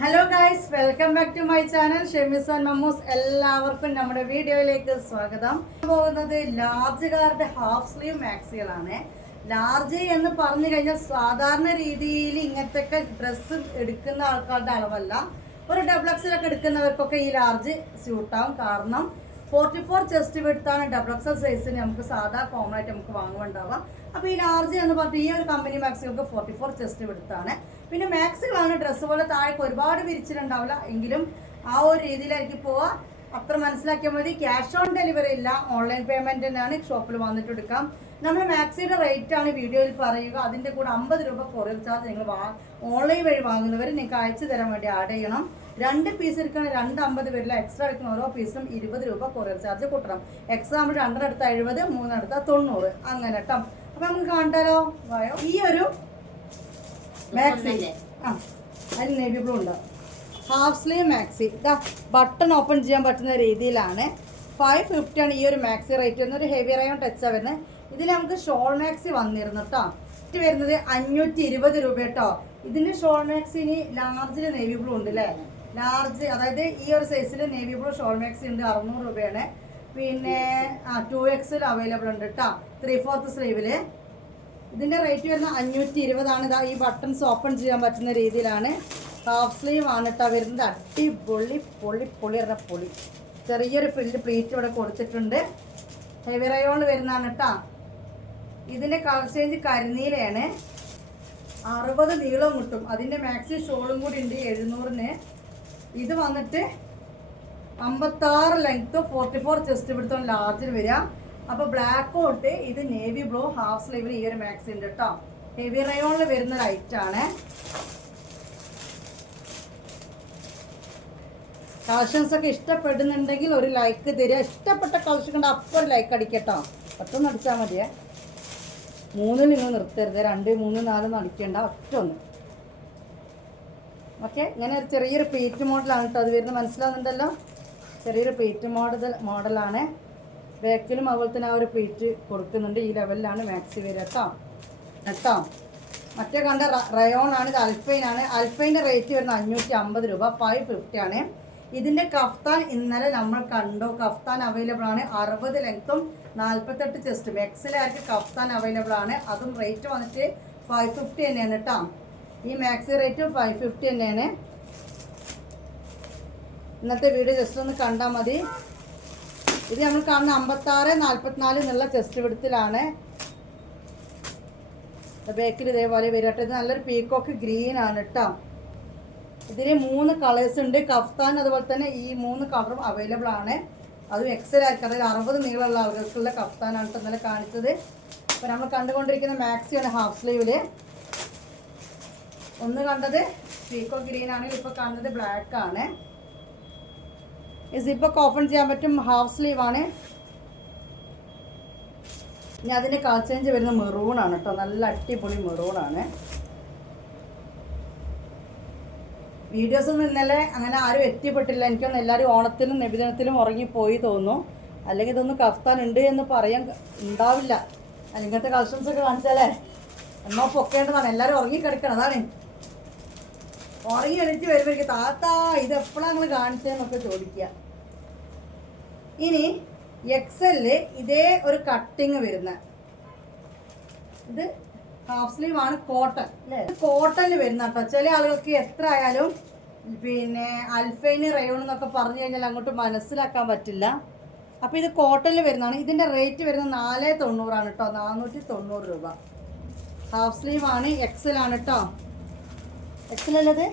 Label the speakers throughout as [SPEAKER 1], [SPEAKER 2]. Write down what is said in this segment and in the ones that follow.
[SPEAKER 1] Hello guys welcome back to my channel Shemis and Mammoos എല്ലാവർക്കും നമ്മുടെ വീഡിയോയിലേക്ക് സ്വാഗതം. പോകുന്നത് ലാർജുകാരുടെ ഹാഫ് സ്ലീവ് മാക്സികളാണ് ലാർജ് എന്ന് പറഞ്ഞു കഴിഞ്ഞാൽ സാധാരണ രീതിയിൽ ഇങ്ങനത്തെ ഡ്രസ്സ് എടുക്കുന്ന ആൾക്കാരുടെ അളവല്ല. ഒരു ഡബിൾ എക്സിലൊക്കെ എടുക്കുന്നവർക്കൊക്കെ ഈ ലാർജ് സ്യൂട്ടാവും കാരണം ഫോർട്ടി ഫോർ ചെസ്റ്റ് വിടുത്താണ് ഡബിൾ എക്സൽ സൈസിന് നമുക്ക് സാധാ കോമൺ ആയിട്ട് നമുക്ക് വാങ്ങുന്നുണ്ടാവുക അപ്പോൾ ഈ ലാർജ് എന്ന് പറഞ്ഞാൽ ഈ ഒരു കമ്പനി മാക്സിമൊക്കെ ഫോർട്ടി ഫോർ ചെസ്റ്റ് വിടുത്താണ് പിന്നെ മാക്സുകളാണ് ഡ്രസ്സ് പോലെ താഴേക്ക് ഒരുപാട് വിരിച്ചിട്ടുണ്ടാവില്ല എങ്കിലും ആ ഒരു രീതിയിലായിരിക്കും പോവുക അത്ര മനസ്സിലാക്കിയാൽ മതി. ക്യാഷ് ഓൺ ഡെലിവറി ഇല്ല. ഓൺലൈൻ പേയ്മെന്റ് തന്നെയാണ് ഷോപ്പിൽ വന്നിട്ട് എടുക്കാം. നമ്മൾ മാക്സിയുടെ റേറ്റ് ആണ് വീഡിയോയിൽ പറയുക. അതിന്റെ കൂടെ അമ്പത് രൂപ കൊറിയർ ചാർജ് നിങ്ങൾ വാ ഓൺലൈൻ വഴി വാങ്ങുന്നവർ നിങ്ങൾക്ക് അയച്ചു തരാൻ വേണ്ടി ആഡ് ചെയ്യണം. രണ്ട് പീസ് എടുക്കണ രണ്ട് അമ്പത് പേരിൽ എക്സ്ട്രാ എടുക്കുന്ന ഓരോ പീസും ഇരുപത് രൂപ കൊറിയർ ചാർജ് കൂട്ടണം. എക്സാമ്പിൾ രണ്ടിനടുത്ത എഴുപത് മൂന്നിനടുത്ത തൊണ്ണൂറ്. അങ്ങനെ കേട്ടോ അപ്പം നമുക്ക് കണ്ടാലോ ഈ ഒരു മാക്സി ആ അതിൽ നേവി ബ്ലൂ ഉണ്ട്. ഹാഫ് സ്ലീവ് മാക്സി ഇതാ ബട്ടൺ ഓപ്പൺ ചെയ്യാൻ പറ്റുന്ന രീതിയിലാണ്. ഫൈവ് ഫിഫ്റ്റി ആണ് ഈ ഒരു മാക്സി റേറ്റ് വരുന്നത്. ഒരു ഹെവി റയോൺ ടച്ചാണ് വരുന്നത്. ഇതിൽ നമുക്ക് ഷോൾ മാക്സി വന്നിരുന്നു കേട്ടോ ഇത് വരുന്നത് അഞ്ഞൂറ്റി ഇരുപത് രൂപ കേട്ടോ ഇതിന്റെ ഷോൾ മാക്സിന് ലാർജിൽ നേവി ബ്ലൂ ഉണ്ട് അല്ലേ ലാർജ് അതായത് ഈ ഒരു സൈസിൽ നേവി ബ്ലൂ ഷോൾ മാക്സി ഉണ്ട്. അറുന്നൂറ് രൂപയാണ്. പിന്നെ ആ ടു എക്സിൽ അവൈലബിൾ ഉണ്ട് കേട്ടോ ത്രീ ഫോർത്ത് സ്ലീവിൽ ഇതിന്റെ റേറ്റ് വരുന്നത് അഞ്ഞൂറ്റി ഇരുപതാണ് ഇതാ ഈ ബട്ടൺസ് ഓപ്പൺ ചെയ്യാൻ പറ്റുന്ന രീതിയിലാണ്. ഹാഫ് സ്ലീവ് ആണ് കേട്ടോ വരുന്നത്. അടിപൊളി പൊളി പൊളി പറഞ്ഞ പൊളി. ചെറിയൊരു ഫ്രില്ല് പ്ലീറ്റ് ഇവിടെ കൊടുത്തിട്ടുണ്ട്. ഹെവി റയോൺ വരുന്നതാണ് കേട്ടോ ഇതിന്റെ കളർ ചേഞ്ച് കരിനീലയാണ്. അറുപത് നീളം കിട്ടും. അതിന്റെ മാക്സി ഷോളും കൂടി ഉണ്ട് എഴുന്നൂറിന്. ഇത് വന്നിട്ട് അമ്പത്താറ് ലെങ്ത്ത് ഫോർട്ടി ഫോർ ചെസ്റ്റ് പിടുത്തോളം ലാർജിൽ വരിക അപ്പോൾ ബ്ലാക്ക് തൊട്ട് ഇത് നേവി ബ്ലൂ ഹാഫ് സ്ലീവ് ഈ ഒരു മാക്സി ഉണ്ട് കേട്ടോ ഹെവി റയോണിൽ വരുന്ന ലൈറ്റ് item ആണ്. കളക്ഷൻസ് ഒക്കെ ഇഷ്ടപ്പെടുന്നുണ്ടെങ്കിൽ ഒരു ലൈക്ക് തരിക. ഇഷ്ടപ്പെട്ട കളക്ഷൻ കണ്ട അപ്പൊ ലൈക്ക് അടിക്കട്ടോ പെട്ടെന്ന് അടിച്ചാൽ മതിയേ. മൂന്ന് നിങ്ങൾ നിർത്തരുത്. രണ്ട് മൂന്ന് നാലൊന്നും അടിക്കേണ്ട. ഒറ്റ ഒന്ന് ഓക്കെ ഇങ്ങനെ ഒരു ചെറിയൊരു പേറ്റ് മോഡലാണ് കേട്ടോ അത് വരുന്നത് മനസ്സിലാവുന്നുണ്ടല്ലോ? ചെറിയൊരു പേറ്റ് മോഡൽ മോഡലാണ് ബാക്കിലും അതുപോലെ തന്നെ ആ ഒരു പ്ലേറ്റ് കൊടുക്കുന്നുണ്ട്. ഈ ലെവലിലാണ് മാക്സി വരിക കേട്ടോ കേട്ടോ? മറ്റേ കണ്ട റയോൺ ആണ് ഇത് അൽഫൈൻ ആണ്. അൽഫൈന്റെ റേറ്റ് വരുന്നത് അഞ്ഞൂറ്റി അമ്പത് രൂപ ഫൈവ് ഫിഫ്റ്റി ആണ്. ഇതിന്റെ കഫ്താൻ ഇന്നലെ നമ്മൾ കണ്ടു. കഫ്താൻ അവൈലബിൾ ആണ്. അറുപത് ലെങ്ത്തും നാൽപ്പത്തെട്ട് ചെസ്റ്റും എക്സിലായിരിക്കും കഫ്താൻ അവൈലബിൾ ആണ്. അതും റേറ്റ് വന്നിട്ട് ഫൈവ് ഫിഫ്റ്റി തന്നെയാണ് കേട്ടോ. ഈ മാക്സി റേറ്റും ഫൈവ് ഫിഫ്റ്റി തന്നെയാണ്. ഇന്നത്തെ വീഡിയോ ജസ്റ്റ് ഒന്ന് കണ്ടാൽ മതി. ഇത് നമ്മൾ കാണുന്ന അമ്പത്താറ് നാൽപ്പത്തിനാല് എന്നുള്ള ചെസ്റ്റ് വിടത്തിലാണ്. ബേക്കിൽ ഇതേപോലെ വരട്ടെ ഇത് നല്ലൊരു പീക്കോക്ക് ഗ്രീൻ ആണ് കേട്ടോ. ഇതിൽ മൂന്ന് കളേഴ്സ് ഉണ്ട്. കഫ്താൻ അതുപോലെ തന്നെ ഈ മൂന്ന് കളറും അവൈലബിൾ ആണ്. അതും എക്സൽ ആയിരിക്കും. അതായത് അറുപത് നീളമുള്ള ആളുകൾക്കുള്ള കഫ്താനാണ് ഇന്നലെ കാണിച്ചത്. അപ്പോൾ നമ്മൾ കണ്ടുകൊണ്ടിരിക്കുന്ന മാക്സി ആണ് ഹാഫ് സ്ലീവിൽ ഒന്ന് കണ്ടത് പീക്കോ ഗ്രീൻ ആണെങ്കിൽ ഇപ്പോൾ കാണുന്നത് ബ്ലാക്ക് ആണ്. സിപ്പൊക്കെ ഓപ്പൺ ചെയ്യാൻ പറ്റും. ഹാഫ് സ്ലീവ് ആണ്. ഇനി അതിന്റെ കളർ ചേഞ്ച് വരുന്ന മെറൂണാണ് കേട്ടോ നല്ല അടിപൊളി മെറൂൺ ആണ്. വീഡിയോസ് ഒന്നും ഇന്നലെ അങ്ങനെ ആരും എത്തിപ്പെട്ടില്ല. എനിക്കൊന്ന് എല്ലാവരും ഓണത്തിനും നബിദിനത്തിലും ഉറങ്ങിപ്പോയി തോന്നുന്നു. അല്ലെങ്കിൽ ഇതൊന്നും കഫ്താൻ ഉണ്ട് എന്ന് പറയാൻ ഉണ്ടാവില്ല. ഇങ്ങനത്തെ കളക്ഷൻസ് ഒക്കെ കാണിച്ചാലേ എന്നോ പൊക്കേണ്ടതാണ്. എല്ലാവരും ഉറങ്ങിക്കിടക്കണം. അതാണ്. ഉറങ്ങി എണീറ്റ് വരുമ്പോഴേക്ക് താത്ത ഇത് എപ്പോഴാണ് നിങ്ങൾ കാണിച്ചതെന്നൊക്കെ ചോദിക്കുക. ഇനി എക്സലിൽ ഇതേ ഒരു കട്ടിങ് വരുന്ന. ഇത് ഹാഫ് സ്ലീവ് ആണ് കോട്ടൺ അല്ലേ? കോട്ടണിൽ വരുന്ന കേട്ടോ ചില ആളുകൾക്ക് എത്ര ആയാലും പിന്നെ അൽഫൈന് റയോൺ എന്നൊക്കെ പറഞ്ഞു കഴിഞ്ഞാൽ അങ്ങോട്ട് മനസ്സിലാക്കാൻ പറ്റില്ല. അപ്പോൾ ഇത് കോട്ടണിൽ വരുന്നതാണ്. ഇതിന്റെ റേറ്റ് വരുന്നത് നാല് തൊണ്ണൂറാണ് കേട്ടോ നാനൂറ്റി തൊണ്ണൂറ് രൂപ. ഹാഫ് സ്ലീവ് ആണ് എക്സൽ ആണ് കേട്ടോ എക്സൽ അല്ലത്?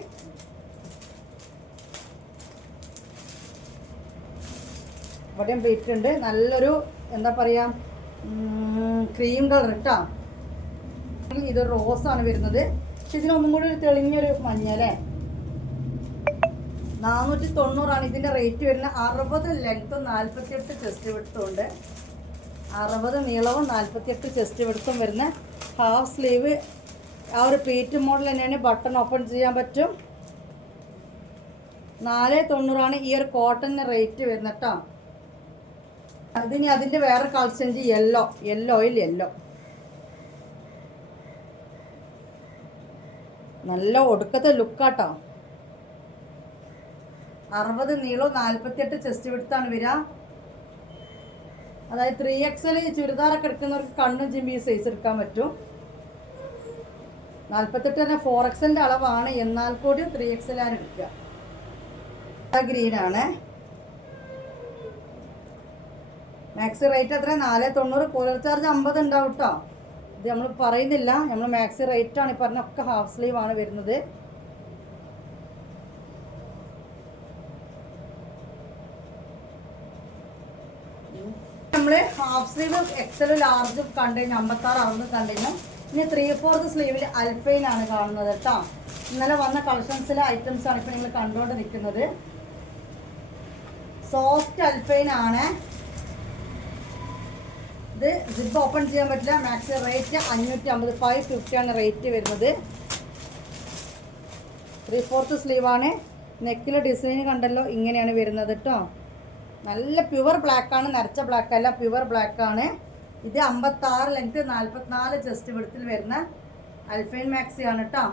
[SPEAKER 1] ഇവിടെയും പ്ലേറ്റ് ഉണ്ട്. നല്ലൊരു എന്താ പറയുക ക്രീം കളർ കേട്ടോ ഇത് റോസാണ് വരുന്നത്. പക്ഷെ ഇതിനൊന്നും കൂടി ഒരു തെളിഞ്ഞൊരു മഞ്ഞ അല്ലേ? നാനൂറ്റി തൊണ്ണൂറാണ് ഇതിന്റെ റേറ്റ് വരുന്നത്. അറുപത് ലെങ്ത്തും നാൽപ്പത്തിയെട്ട് ചെസ്റ്റ് വെടുത്തുണ്ട് അറുപത് നീളവും നാൽപ്പത്തിയെട്ട് ചെസ്റ്റ് വിടുത്തും വരുന്ന ഹാഫ് സ്ലീവ് ആ ഒരു പ്ലേറ്റ് മോഡൽ തന്നെയാണ് ബട്ടൺ ഓപ്പൺ ചെയ്യാൻ പറ്റും. നാല് തൊണ്ണൂറാണ് ഈ ഒരു കോട്ടന്റെ റേറ്റ് വരുന്നത് കേട്ടോ. അതിന് അതിന്റെ വേറെ ചേഞ്ച് യെല്ലോ യെല്ലോയിൽ യെല്ലോ നല്ല ഒടുക്കത്തെ ലുക്കാട്ടോ. അറുപത് നീളവും നാൽപ്പത്തിയെട്ട് ചെസ്റ്റ് വിടുത്താണ് വരിക. അതായത് ത്രീ എക്സൽ ചുരിദാറൊക്കെ എടുക്കുന്നവർക്ക് കണ്ണും ജിമ്മി സൈസ് എടുക്കാൻ പറ്റും. നാൽപ്പത്തെട്ട് തന്നെ ഫോർ എക്സലിന്റെ അളവാണ്. എന്നാൽ കൂടി ത്രീ എക്സലാണ് എടുക്കുക. ഗ്രീനാണ് മാക്സി റേറ്റ് എത്ര നാല് തൊണ്ണൂറ്. കൂലർ ചാർജ് അമ്പത് ഉണ്ടാവും കേട്ടോ ഇത് നമ്മൾ പറയുന്നില്ല. നമ്മൾ മാക്സി റേറ്റ് ആണ് ഈ പറഞ്ഞ ഒക്കെ ഹാഫ് സ്ലീവ് ആണ് വരുന്നത്. നമ്മൾ ഹാഫ് സ്ലീവ് എക്സൽ ലാർജ് കണ്ടു കഴിഞ്ഞാൽ അമ്പത്താറ് അറുപത് കണ്ടു ഇനി ത്രീ ഫോർത്ത് സ്ലീവിൽ ആണ് കാണുന്നത് കേട്ടോ ഇന്നലെ വന്ന കളക്ഷൻസിലെ ഐറ്റംസ് ആണ് ഇപ്പോൾ നിങ്ങൾ കണ്ടുകൊണ്ട് നിൽക്കുന്നത്. സോഫ്റ്റ് ആണ്. ഇത് സിബ് ഓപ്പൺ ചെയ്യാൻ പറ്റില്ല. മാക്സിമം റേറ്റ് അഞ്ഞൂറ്റി അമ്പത് ഫൈവ് ഫിഫ്റ്റി ആണ് റേറ്റ് വരുന്നത്. ത്രീ ഫോർത്ത് സ്ലീവാണ് നെക്കിലെ ഡിസൈൻ കണ്ടല്ലോ ഇങ്ങനെയാണ് വരുന്നത് കേട്ടോ നല്ല പ്യുവർ ബ്ലാക്ക് ആണ് നരച്ച ബ്ലാക്ക് അല്ല പ്യുവർ ബ്ലാക്ക് ആണ്. ഇത് അമ്പത്താറ് ലെങ്ത് നാൽപ്പത്തിനാല് ചെസ്റ്റ് വിടത്തിൽ വരുന്ന അൽഫൈൻ മാക്സി ആണ് കേട്ടോ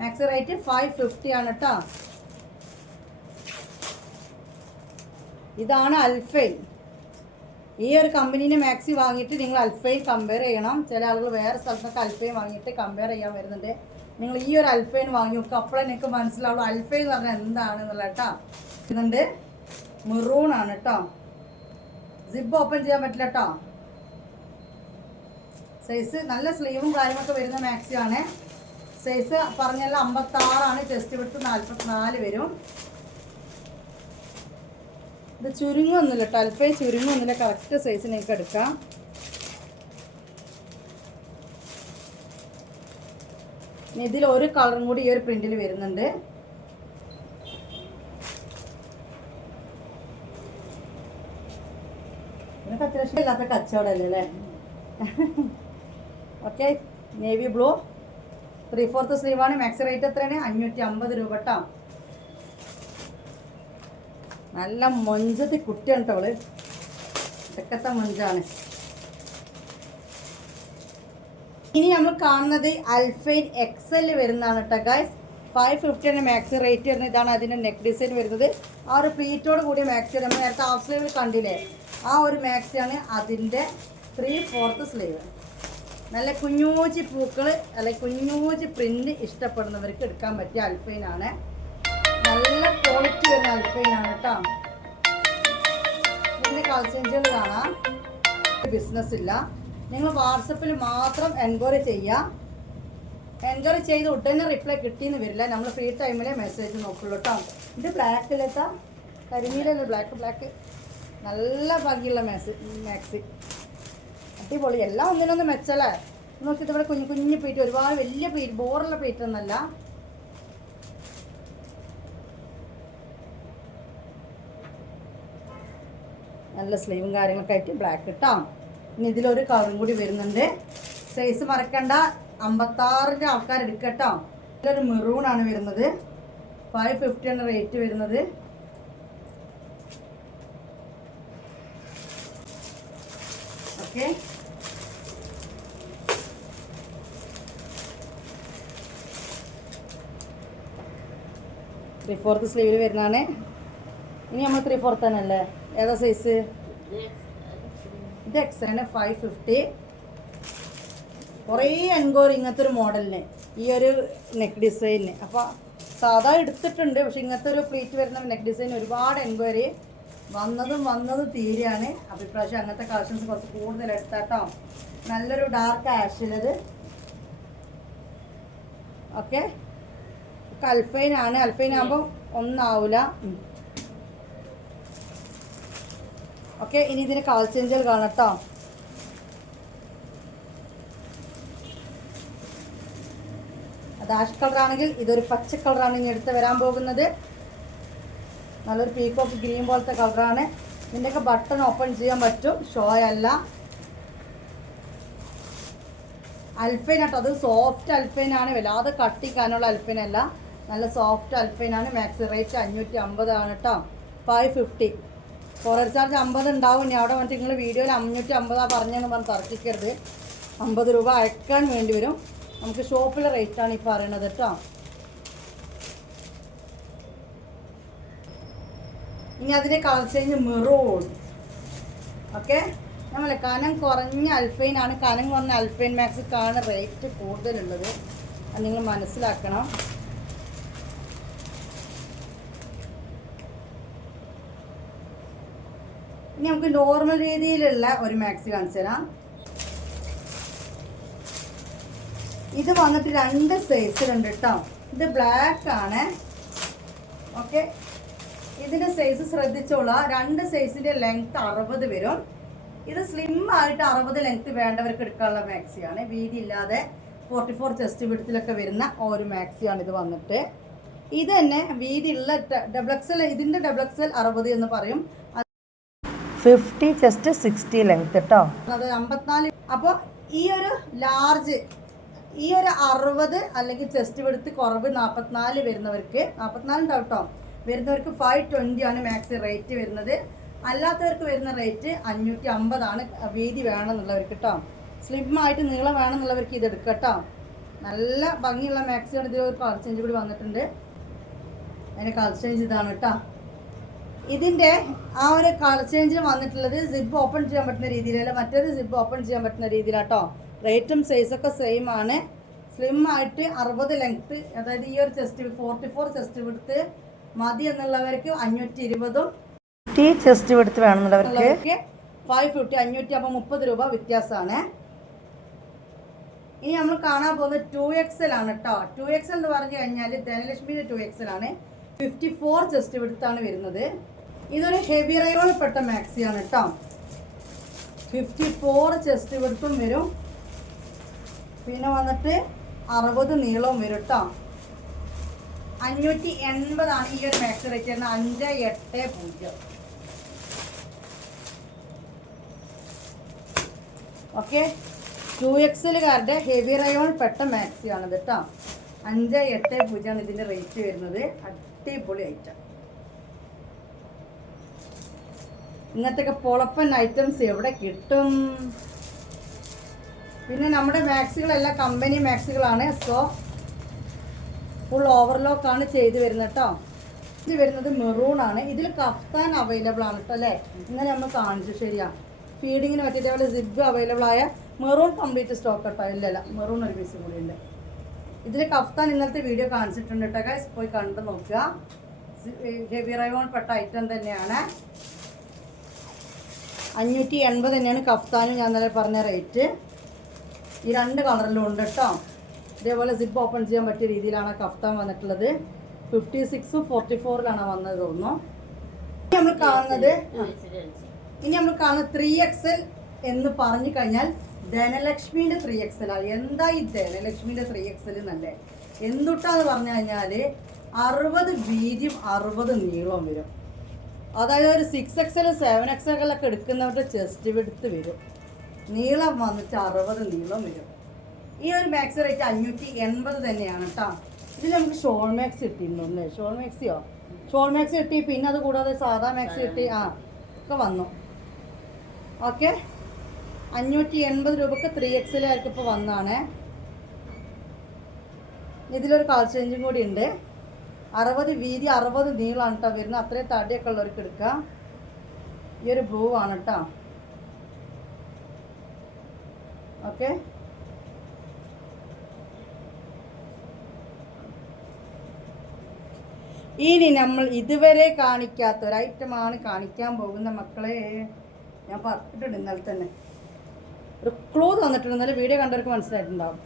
[SPEAKER 1] മാക്സി റേറ്റ് ഫൈവ് ഫിഫ്റ്റി ആണ് കേട്ടോ ഇതാണ് അൽഫൈൻ ഈ ഒരു കമ്പനീനെ മാക്സി വാങ്ങിയിട്ട് നിങ്ങൾ അൽഫൈൻ കമ്പയർ ചെയ്യണം. ചില ആളുകൾ വേറെ സ്ഥലത്തൊക്കെ അൽഫൈൻ വാങ്ങിയിട്ട് കമ്പയർ ചെയ്യാൻ വരുന്നുണ്ട്. നിങ്ങൾ ഈ ഒരു അൽഫൈൻ വാങ്ങി നോക്കുക അപ്പോഴേ നിങ്ങൾക്ക് മനസ്സിലാവുള്ളൂ അൽഫൈൻ എന്ന് പറഞ്ഞാൽ എന്താണെന്നുള്ള കേട്ടോ. ഇതുണ്ട്. മെറൂൺ ആണ് കേട്ടോ. സിബ് ഓപ്പൺ ചെയ്യാൻ പറ്റില്ല കേട്ടോ. സൈസ് നല്ല സ്ലീവും കാര്യങ്ങളൊക്കെ വരുന്ന മാക്സി ആണ്. സൈസ് പറഞ്ഞല്ല അമ്പത്താറാണ്. ചെസ്റ്റ് വിട്ട് നാൽപ്പത്തിനാല് വരും. ഇത് ചുരുങ്ങൊന്നുമില്ല കേട്ടോ ചുരുങ്ങൊന്നുമില്ല കറക്റ്റ് സൈസ് നിങ്ങൾക്ക് എടുക്കാം. ഇതിൽ ഒരു കളറും കൂടി ഈ ഒരു പ്രിന്റിൽ വരുന്നുണ്ട്. അത്യാവശ്യം ഇല്ലാത്ത കച്ചവടമല്ലേ അല്ലേ? Okay navy blue three fourth സ്ലീവാണ് maxi rate എത്രയാണ്? അഞ്ഞൂറ്റി അമ്പത് രൂപ കേട്ടോ നല്ല മൊഞ്ചത്തി കുട്ടിയാണ് കേട്ടോ അവൾ. ഇതൊക്കത്തെ മൊഞ്ചാണ്. ഇനി നമ്മൾ കാണുന്നത് അൽഫൈൻ എക്സൽ വരുന്നതാണ് കേട്ടോ ഗൈസ് ഫൈവ് ഫിഫ്റ്റിയാണ് മാക്സി റേറ്റ് വരുന്നത്. ഇതാണ് അതിന്റെ നെക്ക് ഡിസൈൻ വരുന്നത്. ആ ഒരു പ്ലീറ്റോട് കൂടിയ മാക്സി നമ്മൾ നേരത്തെ ഹാഫ് സ്ലീവ് കണ്ടില്ലേ? ആ ഒരു മാക്സിയാണ് അതിന്റെ ത്രീ ഫോർത്ത് സ്ലീവ് നല്ല കുഞ്ഞൂച്ചി പൂക്കൾ അല്ലെങ്കിൽ കുഞ്ഞൂച്ചി പ്രിന്റ് ഇഷ്ടപ്പെടുന്നവർക്ക് എടുക്കാൻ പറ്റിയ അൽഫൈനാണ് ക്വാളിറ്റി വരുന്ന അൽഫൈനാണ് കേട്ടോ ഇതിന്റെ കളർ കാണാം. ബിസിനസ് ഇല്ല. നിങ്ങൾ വാട്സപ്പിൽ മാത്രം എൻക്വയറി ചെയ്യുക എൻക്വയറി ചെയ്ത് ഉടനെ റിപ്ലൈ കിട്ടിയെന്ന് വരില്ല. നമ്മൾ ഫ്രീ ടൈമിലെ മെസ്സേജ് നോക്കുള്ളൂ കേട്ടോ ഇത് ബ്ലാക്കിലെത്താ കരിമീലല്ലേ ബ്ലാക്ക് ബ്ലാക്ക് നല്ല ഭംഗിയുള്ള മാക്സി മാക്സി അടിപൊളി. എല്ലാം ഒന്നിനൊന്ന് മെച്ചല്ലേ നോക്കിയിട്ട് ഇവിടെ കുഞ്ഞു കുഞ്ഞു പ്ലേറ്റ് ഒരുപാട് വലിയ പ്ലേറ്റ് ബോറുള്ള പ്ലേറ്റ് ഒന്നല്ല നല്ല സ്ലീവും കാര്യങ്ങളൊക്കെ ആയിട്ട് ബ്ലാക്ക് കിട്ടാം ഇനി ഇതിലൊരു കളറും കൂടി വരുന്നുണ്ട്. സൈസ് മറക്കണ്ട. അമ്പത്താറിന്റെ ആൾക്കാർ എടുക്കട്ടോ. ഇതിലൊരു മെറൂൺ ആണ് വരുന്നത്. ഫൈവ് ഫിഫ്റ്റിയാണ് റേറ്റ് വരുന്നത്. ഓക്കെ ത്രീ ഫോർത്ത് സ്ലീവിൽ വരുന്നതാണ്. ഇനി നമ്മൾ ത്രീ ഫോർത്ത് തന്നെ അല്ലേ ഏതാ സൈസ് ഇത് എക്സ് ആണ് ഫൈവ് ഫിഫ്റ്റി കുറേ എൻക്വയറി ഇങ്ങനത്തെ ഒരു മോഡലിന് ഈ ഒരു നെക്ക് ഡിസൈനിന് അപ്പോൾ സാധാ എടുത്തിട്ടുണ്ട് പക്ഷെ ഇങ്ങനത്തെ ഒരു പ്ലീറ്റ് വരുന്ന നെക്ക് ഡിസൈൻ ഒരുപാട് എൻക്വയറി വന്നതും വന്നതും തീരെയാണ്. അപ്പോൾ ഇപ്രാവശ്യം അങ്ങനത്തെ കളക്ഷൻസ് കുറച്ച് കൂടുതൽ എടുത്താട്ടോ. നല്ലൊരു ഡാർക്ക് ആഷിലത് ഓക്കെ അൽഫൈനാണ് അൽഫൈനാകുമ്പോൾ ഒന്നാവില്ല ഓക്കെ ഇനി ഇതിന് കളർ ചേഞ്ചൽ കാണാം കേട്ടോ അത് ആഷ് കളറാണെങ്കിൽ ഇതൊരു പച്ച കളറാണ് ഇനി എടുത്ത് വരാൻ പോകുന്നത്. നല്ലൊരു പീക്ക് ഓഫ് ഗ്രീൻ പോലത്തെ കളറാണ് ഇതിന്റെയൊക്കെ ബട്ടൺ ഓപ്പൺ ചെയ്യാൻ പറ്റും. ഷോ അല്ല. അൽഫൈൻ ആട്ടോ. അത് സോഫ്റ്റ് അൽഫൈൻ ആണ്. വല്ലാതെ കട്ടിക്കാനുള്ള അൽഫൈൻ അല്ല. നല്ല സോഫ്റ്റ് അൽഫൈൻ ആണ്. മാക്സി റേറ്റ് അഞ്ഞൂറ്റി അമ്പതാണ് കേട്ടോ ഫൈവ് ഫിഫ്റ്റി കൊറിയർ ചാർജ് അമ്പത് ഉണ്ടാവും. ഇനി അവിടെ വന്നിട്ട് നിങ്ങൾ വീഡിയോയിൽ അഞ്ഞൂറ്റി അമ്പതാണ് പറഞ്ഞെന്ന് പറഞ്ഞ് തർക്കിക്കരുത്. അമ്പത് രൂപ അയക്കാൻ വേണ്ടി വരും. നമുക്ക് ഷോപ്പിലെ റേറ്റാണ് ഈ പറയണത് കേട്ടോ ഇനി അതിന്റെ കളർ ചേഞ്ച് മെറൂൺ ഓക്കെ നമ്മളെ കനം കുറഞ്ഞ അൽഫൈൻ ആണ്. കനം കുറഞ്ഞ അൽഫൈൻ മാക്സിക്കാണ് റേറ്റ് കൂടുതലുള്ളത്. അത് നിങ്ങൾ മനസ്സിലാക്കണം. ഇനി നമുക്ക് നോർമൽ രീതിയിലുള്ള ഒരു മാക്സി കാണിച്ചു തരാം. ഇത് വന്നിട്ട് രണ്ട് സൈസിലുണ്ട് കേട്ടോ ഇത് ബ്ലാക്ക് ആണ്. ഓക്കെ ഇതിന്റെ സൈസ് ശ്രദ്ധിച്ചോളാം. രണ്ട് സൈസിന്റെ ലെങ്ത് അറുപത് വരും. ഇത് സ്ലിം ആയിട്ട് അറുപത് ലെങ്ത് വേണ്ടവർക്ക് എടുക്കാനുള്ള മാക്സിയാണ് വീതി ഇല്ലാതെ ഫോർട്ടി ഫോർ ചെസ്റ്റ് വിടത്തിലൊക്കെ വരുന്ന ഒരു മാക്സിയാണ് ഇത് വന്നിട്ട്. ഇത് തന്നെ വീതിയുള്ള ഡബിൾ എക്സൽ ഇതിന്റെ ഡബിൾ എക്സൽ അറുപത് എന്ന് പറയും.
[SPEAKER 2] ഫിഫ്റ്റി ചെസ്റ്റ് സിക്സ്റ്റി ലെങ്ത് കേട്ടോ
[SPEAKER 1] അത് അമ്പത്തിനാല്. അപ്പോൾ ഈ ഒരു ലാർജ് ഈ ഒരു അറുപത് അല്ലെങ്കിൽ ചെസ്റ്റ് വെടുത്ത് കുറവ് നാൽപ്പത്തിനാല് വരുന്നവർക്ക് നാൽപ്പത്തിനാലുണ്ടാവും കേട്ടോ വരുന്നവർക്ക് ഫൈവ് ട്വന്റി ആണ് മാക്സി റേറ്റ് വരുന്നത്. അല്ലാത്തവർക്ക് വരുന്ന റേറ്റ് അഞ്ഞൂറ്റി അമ്പതാണ് വീതി വേണമെന്നുള്ളവർക്ക് കേട്ടോ സ്ലിം ആയിട്ട് നീളം വേണമെന്നുള്ളവർക്ക് ഇത് എടുക്കാം കേട്ടോ നല്ല ഭംഗിയുള്ള മാക്സിയാണ് ഇതിൽ ഒരു കളർ ചേഞ്ച് കൂടി വന്നിട്ടുണ്ട്. അതിന്റെ കളർ ചേഞ്ച് ഇതാണ് കേട്ടോ ഇതിന്റെ ആ ഒരു കളർ ചേഞ്ചിന് വന്നിട്ടുള്ളത് സിബ് ഓപ്പൺ ചെയ്യാൻ പറ്റുന്ന രീതിയിലല്ല മറ്റേത് സിബ് ഓപ്പൺ ചെയ്യാൻ പറ്റുന്ന രീതിയിലാട്ടോ റേറ്റും സൈസൊക്കെ സെയിം ആണ്. സ്ലിം ആയിട്ട് അറുപത് ലെങ്ത് അതായത് ഈ ഒരു ചെസ്റ്റ് ഫോർട്ടി ഫോർ ചെസ്റ്റ് വിടുത്ത് മതി എന്നുള്ളവർക്ക് അഞ്ഞൂറ്റി ഇരുപതും
[SPEAKER 2] ഫിഫ്റ്റി ചെസ്റ്റ് എടുത്ത് വേണമെന്നുള്ളവർക്ക്
[SPEAKER 1] ഫൈവ് ഫിഫ്റ്റി അഞ്ഞൂറ്റി അപ്പം മുപ്പത് രൂപ വ്യത്യാസമാണ്. ഇനി നമ്മൾ കാണാൻ പോകുന്നത് ടു എക്സൽ ആണ് കേട്ടോ ടു എക്സൽ എന്ന് പറഞ്ഞു കഴിഞ്ഞാൽ ധനലക്ഷ്മിയുടെ ടു എക്സൽ ആണ്. ഫിഫ്റ്റി ഫോർ ചെസ്റ്റ് വിടുത്താണ് വരുന്നത്. ഇതൊരു ഹെവി റയോൾപ്പെട്ട പെട്ട മാക്സിയാണ് കേട്ടോ ഫിഫ്റ്റി ഫോർ ചെസ്റ്റ് വിടുത്തും വരും. പിന്നെ വന്നിട്ട് അറുപത് നീളവും വരും കേട്ടോ അഞ്ഞൂറ്റി എൺപതാണ് ഈ ഒരു മാക്സി റേറ്റ് വരുന്നത്. അഞ്ച് എട്ട് പൂജ്യം. ഓക്കെ ടു എക്സലുകാരുടെ ഹെവി റയോൺ പെട്ട മാക്സി ആണ് കേട്ടോ അഞ്ച് എട്ട് പൂജ്യമാണ് ഇതിന്റെ റേറ്റ് വരുന്നത്. അടിപൊളി ഐറ്റം ഇങ്ങനത്തെ പൊളപ്പൻ ഐറ്റംസ് എവിടെ കിട്ടും? പിന്നെ നമ്മുടെ മാക്സികളെല്ലാം കമ്പനി മാക്സികളാണ്. സോ ഫുൾ ഓവർലോക്ക് ആണ് ചെയ്ത് വരുന്നത് കേട്ടോ ഇത് വരുന്നത് മെറൂൺ ആണ്. ഇതിൽ കഫ്താൻ അവൈലബിൾ ആണ് കേട്ടോ അല്ലേ? ഇങ്ങനെ നമ്മൾ കാണിച്ചു ശരിയാണ് ഫീഡിങ്ങിന് പറ്റിയിട്ട് അവിടെ സിബ് അവൈലബിൾ ആയ മെറൂൺ കംപ്ലീറ്റ് സ്റ്റോക്ക് കേട്ടോ ഇല്ലല്ല മെറൂൺ ഒരു പീസ് കൂടി ഉണ്ട്. ഇതിൽ കഫ്താൻ ഇന്നലത്തെ വീഡിയോ കാണിച്ചിട്ടുണ്ട് കേട്ടോ പോയി കണ്ടു നോക്കുക. ഹെവി റൈവോൺ പെട്ട ഐറ്റം തന്നെയാണ്. അഞ്ഞൂറ്റി എൺപത് തന്നെയാണ് കഫ്താനും ഞാൻ നേരെ പറഞ്ഞ റേറ്റ്. ഈ രണ്ട് കളറിലും ഉണ്ട് കേട്ടോ. ഇതേപോലെ സിപ്പ് ഓപ്പൺ ചെയ്യാൻ പറ്റിയ രീതിയിലാണ് കഫ്താൻ വന്നിട്ടുള്ളത്. ഫിഫ്റ്റി സിക്സും ഫോർട്ടി ഫോറിലാണ് വന്നത് തോന്നുന്നു. ഇനി നമ്മൾ കാണുന്നത് ഇനി നമ്മൾ കാണുന്നത് ത്രീ എക്സൽ എന്ന് പറഞ്ഞു കഴിഞ്ഞാൽ ധനലക്ഷ്മിയുടെ ത്രീ എക്സൽ ആണ്. എന്താ ഈ ധനലക്ഷ്മിയുടെ ത്രീ എക്സൽ എന്നല്ലേ? എന്തുട്ടാന്ന് പറഞ്ഞു കഴിഞ്ഞാൽ അറുപത് വീതിയും അറുപത് നീളവും വരും. അതായത് ഒരു സിക്സ് എക്സലും സെവൻ എക്സലൊക്കെ എടുക്കുന്നവരുടെ ചെസ്റ്റ് വിടുത്ത് വരും. നീളം വന്നിട്ട് അറുപത് നീളം വരും. ഈ ഒരു മാക്സ് റേറ്റ് അഞ്ഞൂറ്റി എൺപത് തന്നെയാണ് കേട്ടോ ഇതിൽ നമുക്ക് ഷോൾ മാക്സ് കിട്ടിയിരുന്നു അല്ലേ? ഷോൾ മാക്സിയോ ഷോൾ മാക്സ് കിട്ടി പിന്നെ അത് കൂടാതെ സാധാ മാക്സ് കിട്ടി. ആ ഒക്കെ വന്നു. ഓക്കെ അഞ്ഞൂറ്റി എൺപത് രൂപക്ക് ത്രീ എക്സിലാർക്ക് ഇപ്പോൾ വന്നാണേ ഇതിലൊരു കളർ ചേഞ്ചും കൂടി ഉണ്ട്. അറുപത് വീതി അറുപത് നീളാണ് കേട്ടോ വരുന്നത്. അത്രയും തടിയൊക്കെ ഉള്ളവർക്ക് എടുക്കാം. ഈ ഒരു ബ്ലൂ ആണ് കേട്ടോ ഓക്കെ ഇനി നമ്മൾ ഇതുവരെ കാണിക്കാത്ത ഒരു ഐറ്റമാണ് കാണിക്കാൻ പോകുന്ന മക്കളെ. ഞാൻ പറഞ്ഞിട്ടുണ്ട് ഇന്നലെ തന്നെ. ഒരു ക്ലൂ തന്നിട്ടുണ്ട്. ഇന്നലെ വീഡിയോ കണ്ടവർക്ക് മനസ്സിലായിട്ടുണ്ടാവും.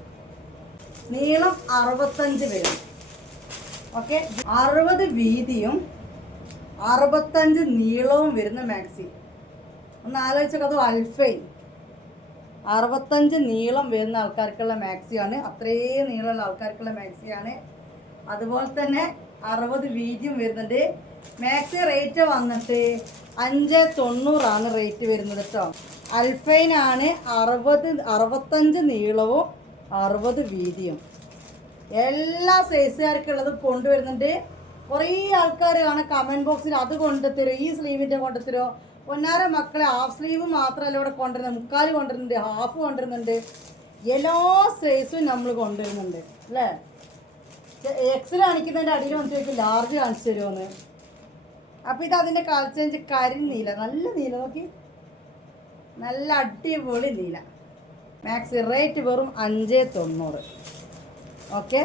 [SPEAKER 1] നീളം അറുപത്തഞ്ച് വരും. ഓക്കെ അറുപത് വീതിയും അറുപത്തഞ്ച് നീളവും വരുന്ന മാക്സി ഒന്ന് ആലോചിച്ചൊക്കെ അത് അൽഫൈൻ അറുപത്തഞ്ച് നീളം വരുന്ന ആൾക്കാർക്കുള്ള മാക്സിയാണ് അത്രയും നീളമുള്ള ആൾക്കാർക്കുള്ള മാക്സിയാണ് അതുപോലെ തന്നെ അറുപത് വീതിയും വരുന്നുണ്ട്. മാക്സി റേറ്റ് വന്നിട്ട് അഞ്ച് തൊണ്ണൂറാണ് റേറ്റ് വരുന്നത് കേട്ടോ അൽഫൈനാണ് അറുപത് അറുപത്തഞ്ച് നീളവും അറുപത് വീതിയും. എല്ലാ സൈസുകാർക്കുള്ളത് കൊണ്ടുവരുന്നുണ്ട്. കുറേ ആൾക്കാർ കാണാൻ കമന്റ് ബോക്സിൽ അത് കൊണ്ടുത്തരുമോ ഈ സ്ലീവിന്റെ കൊണ്ടുത്തരുമോ പൊന്നാര മക്കളെ ഹാഫ് സ്ലീവ് മാത്രമല്ല ഇവിടെ കൊണ്ടുവരുന്നത്. മുക്കാൽ കൊണ്ടുവരുന്നുണ്ട് ഹാഫ് കൊണ്ടുവരുന്നുണ്ട്. എല്ലാ സൈസും നമ്മൾ കൊണ്ടുവരുന്നുണ്ട് അല്ലേ? എക്സ് കാണിക്കുന്നതിന്റെ അടിയിൽ വന്നിട്ട് ചോദിക്കും ലാർജ് കാണിച്ചു തരുമോന്ന് അപ്പൊ ഇത് അതിന്റെ കളർ ചേഞ്ച് കരിനീല നല്ല നീല നോക്കി. നല്ല അടിപൊളി നീല. മാക്സി റേറ്റ് വെറും അഞ്ച് തൊണ്ണൂറ്. ഓക്കെ?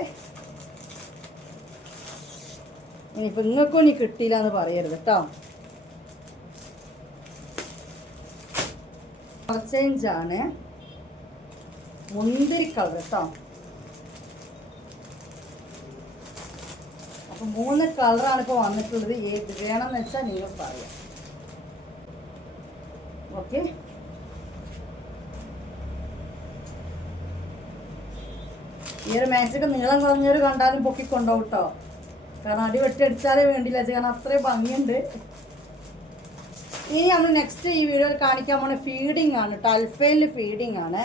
[SPEAKER 1] ഇനിയിപ്പോൾ നിങ്ങൾക്കും ഇനി കിട്ടിയില്ല എന്ന് പറയരുത് കേട്ടോ ആണ് മുന്തിരി കളർ കേട്ടോ അപ്പൊ മൂന്ന് കളറാണ് ഇപ്പോൾ വന്നിട്ടുള്ളത്. ഏത് വേണമെന്ന് വെച്ചാൽ നിങ്ങൾ പറയാം. ഓക്കെ? ഈ ഒരു മാക്സിക്ക് നീളം കുറഞ്ഞൊരു കണ്ടാലും പൊക്കി കൊണ്ടുപോകും കേട്ടോ കാരണം അടി വെട്ടിയടിച്ചാലേ വേണ്ടില്ല. കാരണം അത്രയും ഭംഗിയുണ്ട്. ഇനി നമ്മൾ നെക്സ്റ്റ് ഈ വീഡിയോയിൽ കാണിക്കാൻ പോണ ഫീഡിംഗ് ആണ്. ടൽഫേലിൽ ഫീഡിംഗ് ആണ്.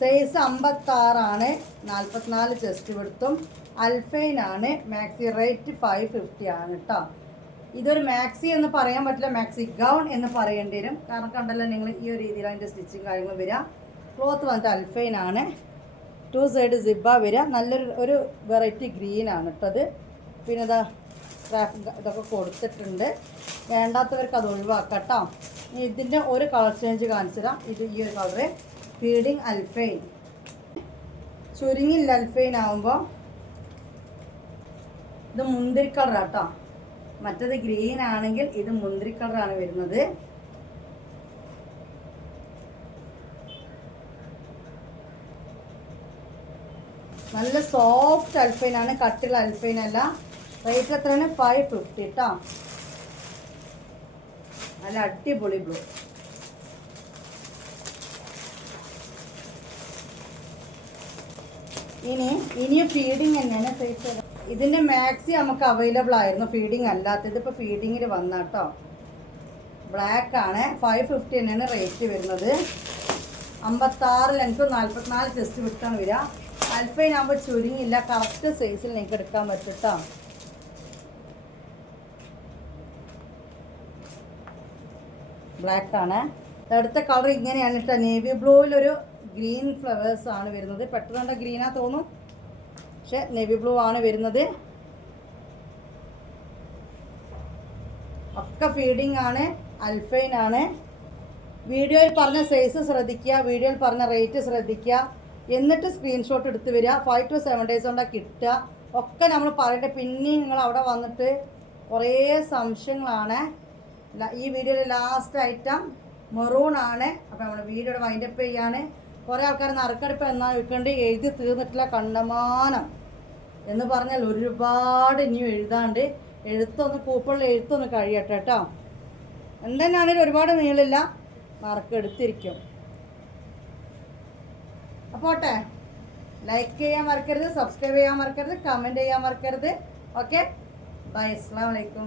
[SPEAKER 1] സൈസ് അമ്പത്താറാണ്. നാൽപ്പത്തിനാല് ചെസ്റ്റ് വിടുത്തും ആണ് മാക്സി റേറ്റ് ഫൈവ് ഫിഫ്റ്റി ആണ് കേട്ടോ ഇതൊരു മാക്സി എന്ന് പറയാൻ പറ്റില്ല. മാക്സി ഗൗൺ എന്ന് പറയേണ്ടി വരും. കാരണം കണ്ടല്ലോ നിങ്ങൾ ഈ ഒരു രീതിയിൽ അതിന്റെ സ്റ്റിച്ചിങ് കാര്യങ്ങൾ വരിക. ക്ലോത്ത് വന്നിട്ട് അൽഫൈൻ ആണ്. ടു സൈഡ് സിബ വരിക. നല്ലൊരു ഒരു വെറൈറ്റി ഗ്രീൻ ആണ് ഇട്ടത് പിന്നെ ഇതാ ക്രാഫ് ഇതൊക്കെ കൊടുത്തിട്ടുണ്ട്. വേണ്ടാത്തവർക്ക് അത് ഒഴിവാക്കാം കേട്ടോ ഇതിന്റെ ഒരു കളർ ചേഞ്ച് കാണിച്ചു തരാം. ഇത് ഈ ഒരു കളറ് ഫീഡിങ് അൽഫൈൻ. ചുരുങ്ങില്ല അൽഫൈൻ ആവുമ്പോൾ ഇത് മുന്തിരി കളറാട്ടോ മറ്റത് ഗ്രീൻ ആണെങ്കിൽ ഇത് മുന്തിരി കളറാണ് വരുന്നത്. നല്ല സോഫ്റ്റ് അൽഫൈൻ ആണ് കട്ടിയുള്ള അൽഫൈൻ അല്ല. റേറ്റ് എത്രയാണ്? ഫൈവ് ഫിഫ്റ്റി കേട്ടോ നല്ല അടിപൊളി ബ്ലൂ ഇനി ഇനിയും ഫീഡിങ് തന്നെയാണ് സൈസ് ഇതിന്റെ മാക്സി നമുക്ക് അവൈലബിൾ ആയിരുന്നു. ഫീഡിങ് അല്ലാത്തത് ഇപ്പോൾ ഫീഡിങ്ങിൽ വന്ന കേട്ടോ ബ്ലാക്ക് ആണ്. ഫൈവ് ഫിഫ്റ്റി തന്നെയാണ് റേറ്റ് വരുന്നത്. അമ്പത്താറ് ലെങ്ത്തും നാൽപ്പത്തിനാല് ചെസ്റ്റ് വിട്ടാണ് വരിക. അൽഫൈൻ ആകുമ്പോൾ ചുരുങ്ങില്ല കറക്റ്റ് സൈസിൽ നിങ്ങൾക്ക് എടുക്കാൻ പറ്റും കേട്ടോ ആണ്. അടുത്ത കളർ ഇങ്ങനെയാണ് കേട്ടോ. നേവി ബ്ലൂവിലൊരു ഗ്രീൻ ഫ്ലവേഴ്സ് ആണ് വരുന്നത്. പെട്ടെന്ന് കണ്ട ഗ്രീനാ തോന്നും? പക്ഷെ നേവി ബ്ലൂ ആണ് വരുന്നത്. ഒക്കെ ഫീഡിങ് ആണ്. അൽഫൈൻ ആണ്. വീഡിയോയിൽ പറഞ്ഞ സൈസ് ശ്രദ്ധിക്കുക. വീഡിയോയിൽ പറഞ്ഞ റേറ്റ് ശ്രദ്ധിക്കുക. എന്നിട്ട് സ്ക്രീൻഷോട്ട് എടുത്ത് വരിക. ഫൈവ് ടു സെവൻ ഡേയ്സ് കൊണ്ടാണ് കിട്ടുക. ഒക്കെ നമ്മൾ പറയട്ടെ പിന്നെയും നിങ്ങൾ അവിടെ വന്നിട്ട് കുറേ സംശയങ്ങളാണ്. ഈ വീഡിയോയിലെ ലാസ്റ്റ് ഐറ്റം മെറൂൺ ആണ്. അപ്പോൾ നമ്മൾ വീഡിയോയുടെ വൈൻഡപ്പ് ചെയ്യാണ്. കുറേ ആൾക്കാർ നറുക്കെടുപ്പ് എന്നാൽ വെക്കേണ്ടി എഴുതി തീർന്നിട്ടില്ല. കണ്ടമാനം. എന്ന് പറഞ്ഞാൽ ഒരുപാട് ഇനിയും എഴുതാണ്ട്. എഴുത്തൊന്ന് കൂപ്പുള്ള എഴുത്തൊന്ന് കഴിയട്ടെ കേട്ടോ. എന്തെന്നാണെങ്കിലും ഒരുപാട് നീളില്ല. മാർക്ക് എടുത്തിരിക്കും. അപ്പോട്ടെ ലൈക്ക് ചെയ്യാൻ മറക്കരുത് സബ്സ്ക്രൈബ് ചെയ്യാൻ മറക്കരുത് കമന്റ് ചെയ്യാൻ മറക്കരുത്. ഓക്കെ ബൈ അസ്സാം വലൈക്കും